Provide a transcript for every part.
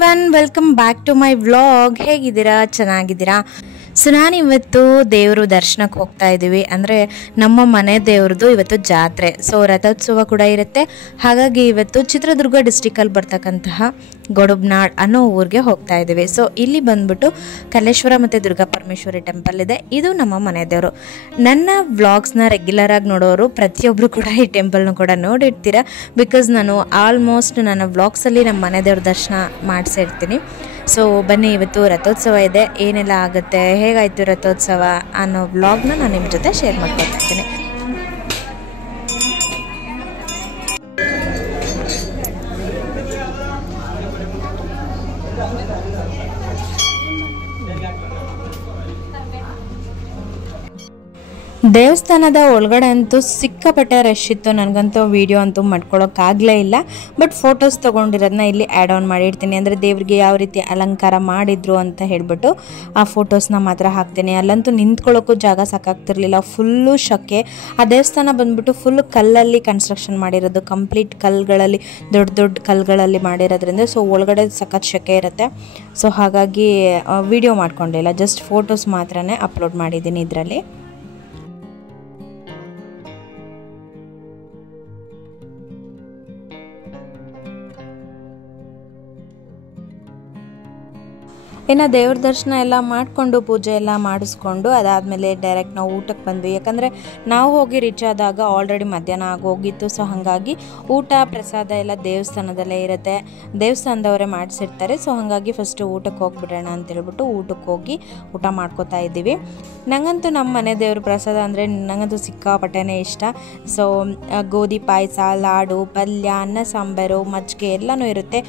Everyone welcome back to my vlog. ಹೇಗಿದ್ದೀರಾ? ಚೆನ್ನಾಗಿದ್ದೀರಾ? So ನಾನು ಇವತ್ತು ದೇವರು ದರ್ಶನಕ್ಕೆ ಹೋಗ್ತಾ ಇದ್ದೀವಿ. ಅಂದರೆ ನಮ್ಮ ಮನೆ ದೇವ್ರದ್ದು ಇವತ್ತು ಜಾತ್ರೆ, ಸೊ ರಥೋತ್ಸವ ಕೂಡ ಇರುತ್ತೆ. ಹಾಗಾಗಿ ಇವತ್ತು ಚಿತ್ರದುರ್ಗ ಡಿಸ್ಟಿಕಲ್ಲಿ ಬರ್ತಕ್ಕಂತಹ ಗೊಡುಬ್ನಾಳ್ ಅನ್ನೋ ಊರಿಗೆ ಹೋಗ್ತಾ ಇದ್ದೀವಿ. ಸೊ ಇಲ್ಲಿ ಬಂದ್ಬಿಟ್ಟು ಕಲ್ಲೇಶ್ವರ ಮತ್ತು ದುರ್ಗಾ ಪರಮೇಶ್ವರಿ ಟೆಂಪಲ್ ಇದೆ. ಇದು ನಮ್ಮ ಮನೆ ದೇವರು. ನನ್ನ ವ್ಲಾಗ್ಸ್ನ ರೆಗ್ಯುಲರ್ ಆಗಿ ನೋಡೋರು ಪ್ರತಿಯೊಬ್ಬರು ಕೂಡ ಈ ಟೆಂಪಲ್ನ ಕೂಡ ನೋಡಿರ್ತೀರ. ಬಿಕಾಸ್ ನಾನು ಆಲ್ಮೋಸ್ಟ್ ನನ್ನ ವ್ಲಾಗ್ಸಲ್ಲಿ ನಮ್ಮ ಮನೆ ದೇವ್ರ ದರ್ಶನ ಮಾಡಿಸಿರ್ತೀನಿ. ಸೊ ಬನ್ನಿ, ಇವತ್ತು ರಥೋತ್ಸವ ಇದೆ. ಏನೆಲ್ಲ ಆಗುತ್ತೆ, ಹೇಗಾಯಿತು ರಥೋತ್ಸವ ಅನ್ನೋ ವ್ಲಾಗ್ನ ನಾನು ನಿಮ್ಮ ಜೊತೆ ಶೇರ್ ಮಾಡ್ಕೊತಾ ಇದ್ದೀನಿ. ದೇವಸ್ಥಾನದ ಒಳಗಡೆ ಅಂತೂ ಸಿಕ್ಕಾಪಟ್ಟೆ ರಶ್ ಇತ್ತು. ನನಗಂತೂ ವಿಡಿಯೋ ಅಂತೂ ಮಾಡ್ಕೊಳ್ಳೋಕ್ಕಾಗಲೇ ಇಲ್ಲ. ಬಟ್ ಫೋಟೋಸ್ ತೊಗೊಂಡಿರೋದನ್ನ ಇಲ್ಲಿ ಆ್ಯಡ್ ಆನ್ ಮಾಡಿರ್ತೀನಿ. ಅಂದರೆ ದೇವ್ರಿಗೆ ಯಾವ ರೀತಿ ಅಲಂಕಾರ ಮಾಡಿದ್ರು ಅಂತ ಹೇಳಿಬಿಟ್ಟು ಆ ಫೋಟೋಸ್ನ ಮಾತ್ರ ಹಾಕ್ತೀನಿ. ಅಲ್ಲಂತೂ ನಿಂತ್ಕೊಳ್ಳೋಕ್ಕೂ ಜಾಗ ಸಾಕಾಗ್ತಿರ್ಲಿಲ್ಲ, ಫುಲ್ಲು ಶಕೆ. ಆ ದೇವಸ್ಥಾನ ಬಂದ್ಬಿಟ್ಟು ಫುಲ್ ಕಲ್ಲಲ್ಲಿ ಕನ್ಸ್ಟ್ರಕ್ಷನ್ ಮಾಡಿರೋದು, ಕಂಪ್ಲೀಟ್ ಕಲ್ಲುಗಳಲ್ಲಿ, ದೊಡ್ಡ ದೊಡ್ಡ ಕಲ್ಲುಗಳಲ್ಲಿ ಮಾಡಿರೋದ್ರಿಂದ ಸೊ ಒಳಗಡೆ ಸಖತ್ ಶಕೆ ಇರುತ್ತೆ. ಸೊ ಹಾಗಾಗಿ ವಿಡಿಯೋ ಮಾಡ್ಕೊಂಡಿಲ್ಲ, ಜಸ್ಟ್ ಫೋಟೋಸ್ ಮಾತ್ರನೇ ಅಪ್ಲೋಡ್ ಮಾಡಿದ್ದೀನಿ ಇದರಲ್ಲಿ. ಇನ್ನು ದೇವ್ರ ದರ್ಶನ ಎಲ್ಲ ಮಾಡಿಕೊಂಡು ಪೂಜೆ ಎಲ್ಲ ಮಾಡಿಸ್ಕೊಂಡು ಅದಾದಮೇಲೆ ಡೈರೆಕ್ಟ್ ನಾವು ಊಟಕ್ಕೆ ಬಂದ್ವಿ. ಯಾಕಂದರೆ ನಾವು ಹೋಗಿ ರೀಚ್ ಆದಾಗ ಆಲ್ರೆಡಿ ಮಧ್ಯಾಹ್ನ ಆಗೋಗಿತ್ತು. ಸೊ ಹಾಗಾಗಿ ಊಟ ಪ್ರಸಾದ ಎಲ್ಲ ದೇವಸ್ಥಾನದಲ್ಲೇ ಇರುತ್ತೆ, ದೇವಸ್ಥಾನದವರೇ ಮಾಡಿಸಿರ್ತಾರೆ. ಸೊ ಹಾಗಾಗಿ ಫಸ್ಟು ಊಟಕ್ಕೆ ಹೋಗ್ಬಿಡೋಣ ಅಂತೇಳ್ಬಿಟ್ಟು ಊಟಕ್ಕೆ ಹೋಗಿ ಊಟ ಮಾಡ್ಕೋತಾ ಇದ್ದೀವಿ. ನನಗಂತೂ ನಮ್ಮ ಮನೆ ದೇವ್ರ ಪ್ರಸಾದ ಅಂದರೆ ನನಗಂತೂ ಸಿಕ್ಕಾಪಟ್ಟೆನೇ ಇಷ್ಟ. ಸೊ ಗೋಧಿ ಪಾಯಸ, ಲಾಡು, ಪಲ್ಯ, ಅನ್ನ ಸಾಂಬಾರು, ಮಜ್ಜಿಗೆ ಎಲ್ಲನೂ ಇರುತ್ತೆ.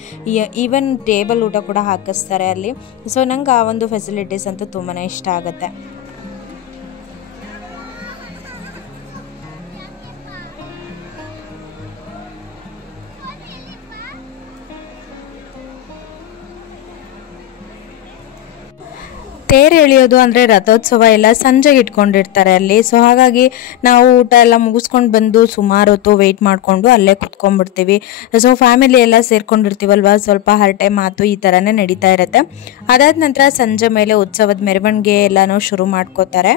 ಈವನ್ ಟೇಬಲ್ ಊಟ ಕೂಡ ಹಾಕಿಸ್ತಾರೆ ಅಲ್ಲಿ. ಸೊ ನಂಗೆ ಆ ಒಂದು ಫೆಸಿಲಿಟೀಸ್ ಅಂತೂ ತುಂಬಾ ಇಷ್ಟ ಆಗುತ್ತೆ. ತೇರು ಎಳೆಯೋದು ಅಂದರೆ ರಥೋತ್ಸವ ಎಲ್ಲ ಸಂಜೆಗೆ ಇಟ್ಕೊಂಡಿರ್ತಾರೆ ಅಲ್ಲಿ. ಸೊ ಹಾಗಾಗಿ ನಾವು ಊಟ ಎಲ್ಲ ಮುಗಿಸ್ಕೊಂಡು ಬಂದು ಸುಮಾರು ಹೊತ್ತು ವೆಯ್ಟ್ ಮಾಡಿಕೊಂಡು ಅಲ್ಲೇ ಕುತ್ಕೊಂಡ್ಬಿಡ್ತೀವಿ. ಸೊ ಫ್ಯಾಮಿಲಿ ಎಲ್ಲ ಸೇರ್ಕೊಂಡಿರ್ತೀವಲ್ವ, ಸ್ವಲ್ಪ ಹರಟೆ ಮಾತು ಈ ಥರನೇ ನಡೀತಾ ಇರುತ್ತೆ. ಅದಾದ ನಂತರ ಸಂಜೆ ಮೇಲೆ ಉತ್ಸವದ ಮೆರವಣಿಗೆ ಎಲ್ಲನೂ ಶುರು ಮಾಡ್ಕೋತಾರೆ.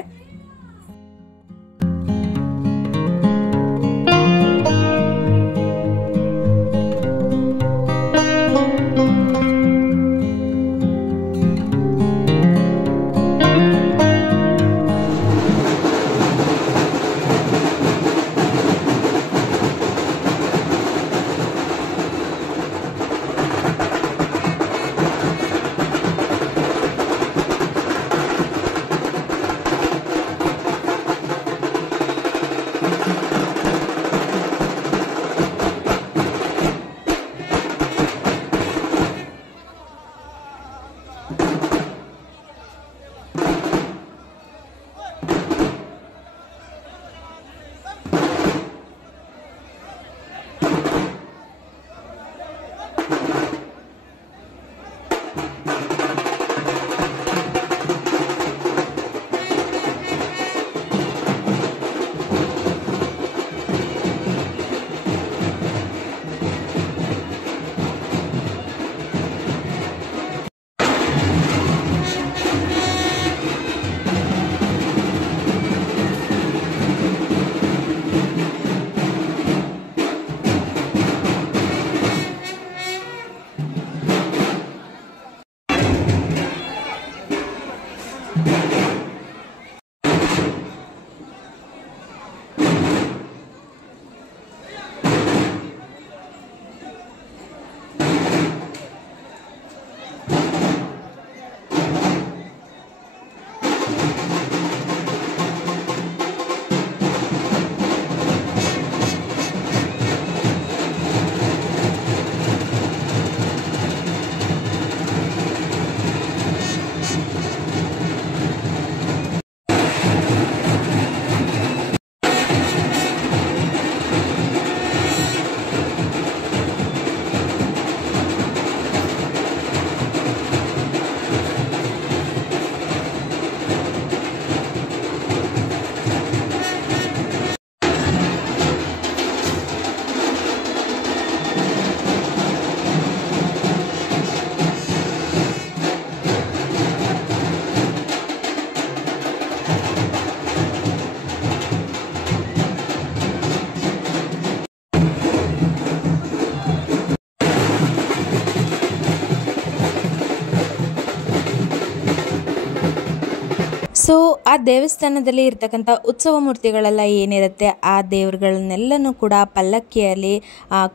ಸೊ ಆ ದೇವಸ್ಥಾನದಲ್ಲಿ ಇರ್ತಕ್ಕಂಥ ಉತ್ಸವ ಮೂರ್ತಿಗಳೆಲ್ಲ ಏನಿರುತ್ತೆ ಆ ದೇವ್ರುಗಳನ್ನೆಲ್ಲನೂ ಕೂಡ ಪಲ್ಲಕ್ಕಿಯಲ್ಲಿ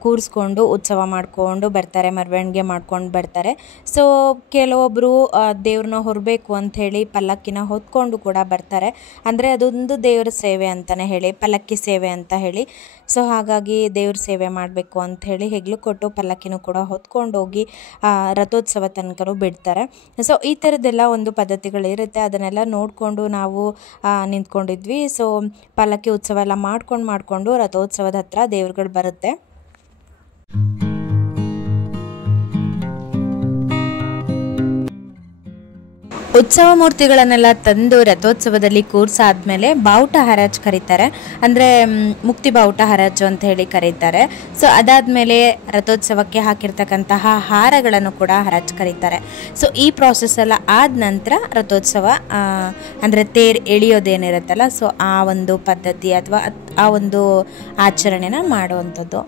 ಕೂರಿಸ್ಕೊಂಡು ಉತ್ಸವ ಮಾಡಿಕೊಂಡು ಬರ್ತಾರೆ, ಮೆರವಣಿಗೆ ಮಾಡ್ಕೊಂಡು ಬರ್ತಾರೆ. ಸೊ ಕೆಲವೊಬ್ಬರು ದೇವ್ರನ್ನ ಹೊರಬೇಕು ಅಂಥೇಳಿ ಪಲ್ಲಕ್ಕಿನ ಹೊತ್ಕೊಂಡು ಕೂಡ ಬರ್ತಾರೆ. ಅಂದರೆ ಅದೊಂದು ದೇವರ ಸೇವೆ ಅಂತಲೇ ಹೇಳಿ, ಪಲ್ಲಕ್ಕಿ ಸೇವೆ ಅಂತ ಹೇಳಿ. ಸೊ ಹಾಗಾಗಿ ದೇವ್ರ ಸೇವೆ ಮಾಡಬೇಕು ಅಂಥೇಳಿ ಹೆಗ್ಲು ಕೊಟ್ಟು ಪಲ್ಲಕ್ಕಿನೂ ಕೂಡ ಹೊತ್ಕೊಂಡು ಹೋಗಿ ರಥೋತ್ಸವ ತನಕನೂ ಬಿಡ್ತಾರೆ. ಸೊ ಈ ಥರದ್ದೆಲ್ಲ ಒಂದು ಪದ್ಧತಿಗಳಿರುತ್ತೆ. ಅದನ್ನೆಲ್ಲ ನೋಡಿಕೊಂಡು ನಾವು ನಿಂತ್ಕೊಂಡಿದ್ವಿ. ಸೊ ಪಲ್ಲಕ್ಕಿ ಉತ್ಸವ ಎಲ್ಲ ಮಾಡಿಕೊಂಡು ರಥೋತ್ಸವದ ಹತ್ರ ದೇವ್ರುಗಳು ಬರುತ್ತೆ. ಉತ್ಸವ ಮೂರ್ತಿಗಳನ್ನೆಲ್ಲ ತಂದು ರಥೋತ್ಸವದಲ್ಲಿ ಕೂರ್ಸಾದ್ಮೇಲೆ ಬಾವುಟ ಹರಾಜು ಕರೀತಾರೆ. ಅಂದರೆ ಮುಕ್ತಿ ಬಾವುಟ ಹರಾಜು ಅಂತ ಹೇಳಿ ಕರೀತಾರೆ. ಸೊ ಅದಾದಮೇಲೆ ರಥೋತ್ಸವಕ್ಕೆ ಹಾಕಿರ್ತಕ್ಕಂತಹ ಹಾರಗಳನ್ನು ಕೂಡ ಹರಾಜು ಕರೀತಾರೆ. ಸೊ ಈ ಪ್ರಾಸೆಸ್ ಎಲ್ಲ ಆದ ನಂತರ ರಥೋತ್ಸವ ಅಂದರೆ ತೇರು ಎಳೆಯೋದೇನಿರುತ್ತಲ್ಲ, ಸೊ ಆ ಒಂದು ಪದ್ಧತಿ ಅಥವಾ ಆ ಒಂದು ಆಚರಣೆನ ಮಾಡುವಂಥದ್ದು.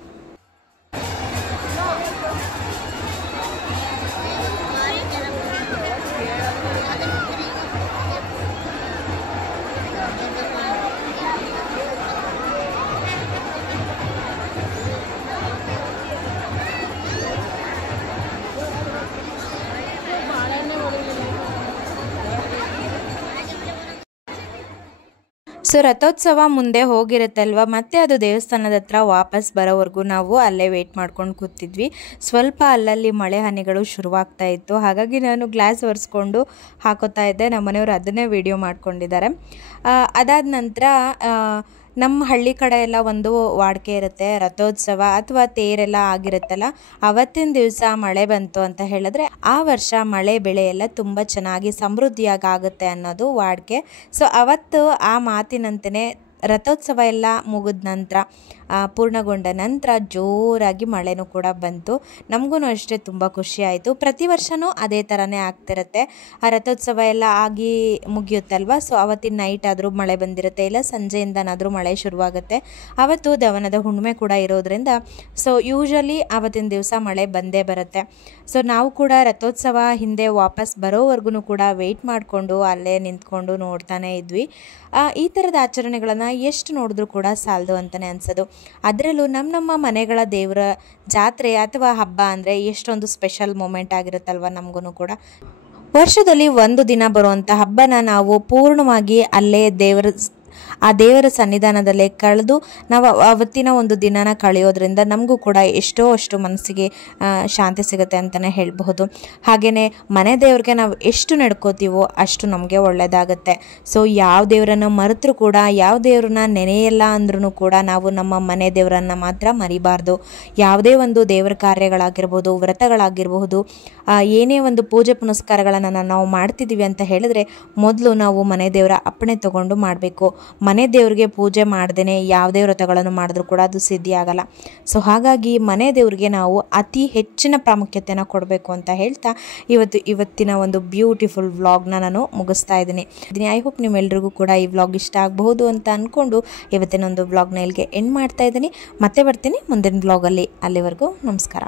ಸೊ ರಥೋತ್ಸವ ಮುಂದೆ ಹೋಗಿರುತ್ತಲ್ವ, ಮತ್ತೆ ಅದು ದೇವಸ್ಥಾನದ ಹತ್ರ ವಾಪಸ್ ಬರೋವರೆಗೂ ನಾವು ಅಲ್ಲೇ ವೆಯ್ಟ್ ಮಾಡ್ಕೊಂಡು ಕೂತಿದ್ವಿ. ಸ್ವಲ್ಪ ಅಲ್ಲಲ್ಲಿ ಮಳೆ ಹನಿಗಳು ಶುರುವಾಗ್ತಾ ಇತ್ತು. ಹಾಗಾಗಿ ನಾನು ಗ್ಲಾಸ್ ಒರೆಸ್ಕೊಂಡು ಹಾಕೋತಾ ಇದ್ದೆ. ನಮ್ಮ ಮನೆಯವರು ಅದನ್ನೇ ವಿಡಿಯೋ ಮಾಡ್ಕೊಂಡಿದ್ದಾರೆ. ಅದಾದ ನಂತರ ನಮ್ಮ ಹಳ್ಳಿ ಕಡೆ ಎಲ್ಲ ಒಂದು ವಾಡಿಕೆ ಇರುತ್ತೆ, ರಥೋತ್ಸವ ಅಥವಾ ತೇರೆಲ್ಲ ಆಗಿರುತ್ತಲ್ಲ, ಅವತ್ತಿನ ದಿವಸ ಮಳೆ ಬಂತು ಅಂತ ಹೇಳಿದ್ರೆ ಆ ವರ್ಷ ಮಳೆ ಬೆಳೆ ಎಲ್ಲ ತುಂಬ ಚೆನ್ನಾಗಿ ಸಮೃದ್ಧಿಯಾಗಿ ಆಗುತ್ತೆ ಅನ್ನೋದು ವಾಡಿಕೆ. ಸೊ ಅವತ್ತು ಆ ಮಾತಿನಂತೆಯೇ ರಥೋತ್ಸವ ಎಲ್ಲ ಮುಗಿದ ನಂತರ ಪೂರ್ಣಗೊಂಡ ನಂತರ ಜೋರಾಗಿ ಮಳೆನೂ ಕೂಡ ಬಂತು. ನಮಗೂ ಅಷ್ಟೇ ತುಂಬ ಖುಷಿ ಆಯಿತು. ಪ್ರತಿ ವರ್ಷವೂ ಅದೇ ಥರನೇ ಆಗ್ತಿರುತ್ತೆ. ಆ ರಥೋತ್ಸವ ಎಲ್ಲ ಆಗಿ ಮುಗಿಯುತ್ತಲ್ವ, ಸೊ ಅವತ್ತಿನ ನೈಟ್ ಆದರೂ ಮಳೆ ಬಂದಿರುತ್ತೆ, ಇಲ್ಲ ಸಂಜೆಯಿಂದನಾದರೂ ಮಳೆ ಶುರುವಾಗುತ್ತೆ. ಅವತ್ತು ದವನದ ಹುಣ್ಣಿಮೆ ಕೂಡ ಇರೋದ್ರಿಂದ ಸೊ ಯೂಶಲಿ ಆವತ್ತಿನ ದಿವಸ ಮಳೆ ಬಂದೇ ಬರುತ್ತೆ. ಸೊ ನಾವು ಕೂಡ ರಥೋತ್ಸವ ಹಿಂದೆ ವಾಪಸ್ ಬರೋವರೆಗೂ ಕೂಡ ವೆಯ್ಟ್ ಮಾಡಿಕೊಂಡು ಅಲ್ಲೇ ನಿಂತ್ಕೊಂಡು ನೋಡ್ತಾನೆ ಇದ್ವಿ. ಈ ಥರದ ಆಚರಣೆಗಳನ್ನು ಎಷ್ಟು ನೋಡಿದ್ರೂ ಕೂಡ ಸಾಲದು ಅಂತಲೇ ಅನಿಸೋದು. ಅದರಲ್ಲೂ ನಮ್ಮ ಮನೆಗಳ ದೇವರ ಜಾತ್ರೆ ಅಥವಾ ಹಬ್ಬ ಅಂದರೆ ಎಷ್ಟೊಂದು ಸ್ಪೆಷಲ್ ಮೂಮೆಂಟ್ ಆಗಿರುತ್ತಲ್ವ ನಮಗೂ ಕೂಡ. ವರ್ಷದಲ್ಲಿ ಒಂದು ದಿನ ಬರುವಂಥ ಹಬ್ಬನ ನಾವು ಪೂರ್ಣವಾಗಿ ಅಲ್ಲೇ ಆ ದೇವರ ಸನ್ನಿಧಾನದಲ್ಲೇ ಕಳೆದು ನಾವು ಅವತ್ತಿನ ಒಂದು ದಿನನ ಕಳೆಯೋದ್ರಿಂದ ನಮಗೂ ಕೂಡ ಎಷ್ಟೋ ಅಷ್ಟು ಮನಸ್ಸಿಗೆ ಶಾಂತಿ ಸಿಗುತ್ತೆ ಅಂತಲೇ ಹೇಳಬಹುದು. ಹಾಗೆಯೇ ಮನೆ ದೇವ್ರಿಗೆ ನಾವು ಎಷ್ಟು ನಡ್ಕೋತೀವೋ ಅಷ್ಟು ನಮಗೆ ಒಳ್ಳೆಯದಾಗುತ್ತೆ. ಸೊ ಯಾವ ದೇವರನ್ನು ಮರೆತರೂ ಕೂಡ, ಯಾವ ದೇವ್ರನ್ನ ನೆನೆಯಲ್ಲ ಅಂದ್ರೂ ಕೂಡ ನಾವು ನಮ್ಮ ಮನೆ ದೇವರನ್ನು ಮಾತ್ರ ಮರಿಬಾರ್ದು. ಯಾವುದೇ ಒಂದು ದೇವರ ಕಾರ್ಯಗಳಾಗಿರ್ಬೋದು, ವ್ರತಗಳಾಗಿರಬಹುದು, ಏನೇ ಒಂದು ಪೂಜೆ ಪುನಸ್ಕಾರಗಳನ್ನು ನಾವು ಮಾಡ್ತಿದ್ದೀವಿ ಅಂತ ಹೇಳಿದ್ರೆ ಮೊದಲು ನಾವು ಮನೆ ದೇವರ ಅಪ್ಪಣೆ ತಗೊಂಡು ಮಾಡಬೇಕು. ಮನೆ ದೇವ್ರಿಗೆ ಪೂಜೆ ಮಾಡ್ದೇ ಯಾವುದೇ ವ್ರತಗಳನ್ನು ಮಾಡಿದ್ರೂ ಕೂಡ ಅದು ಸಿದ್ಧಿ ಆಗಲ್ಲ. ಸೊ ಹಾಗಾಗಿ ಮನೆ ದೇವ್ರಿಗೆ ನಾವು ಅತಿ ಹೆಚ್ಚಿನ ಪ್ರಾಮುಖ್ಯತೆಯನ್ನು ಕೊಡಬೇಕು ಅಂತ ಹೇಳ್ತಾ ಇವತ್ತಿನ ಒಂದು ಬ್ಯೂಟಿಫುಲ್ ವ್ಲಾಗ್ನ ನಾನು ಮುಗಿಸ್ತಾ ಇದ್ದೀನಿ. ಐ ಹೋಪ್ ನಿಮ್ಮೆಲ್ರಿಗೂ ಕೂಡ ಈ ವ್ಲಾಗ್ ಇಷ್ಟ ಆಗಬಹುದು ಅಂತ ಅಂದ್ಕೊಂಡು ಇವತ್ತಿನ ಒಂದು ವ್ಲಾಗ್ನ ಇಲ್ಲಿಗೆ ಎಂಡ್ ಮಾಡ್ತಾ ಇದ್ದೀನಿ. ಮತ್ತೆ ಬರ್ತೀನಿ ಮುಂದಿನ ವ್ಲಾಗಲ್ಲಿ. ಅಲ್ಲಿವರೆಗೂ ನಮಸ್ಕಾರ.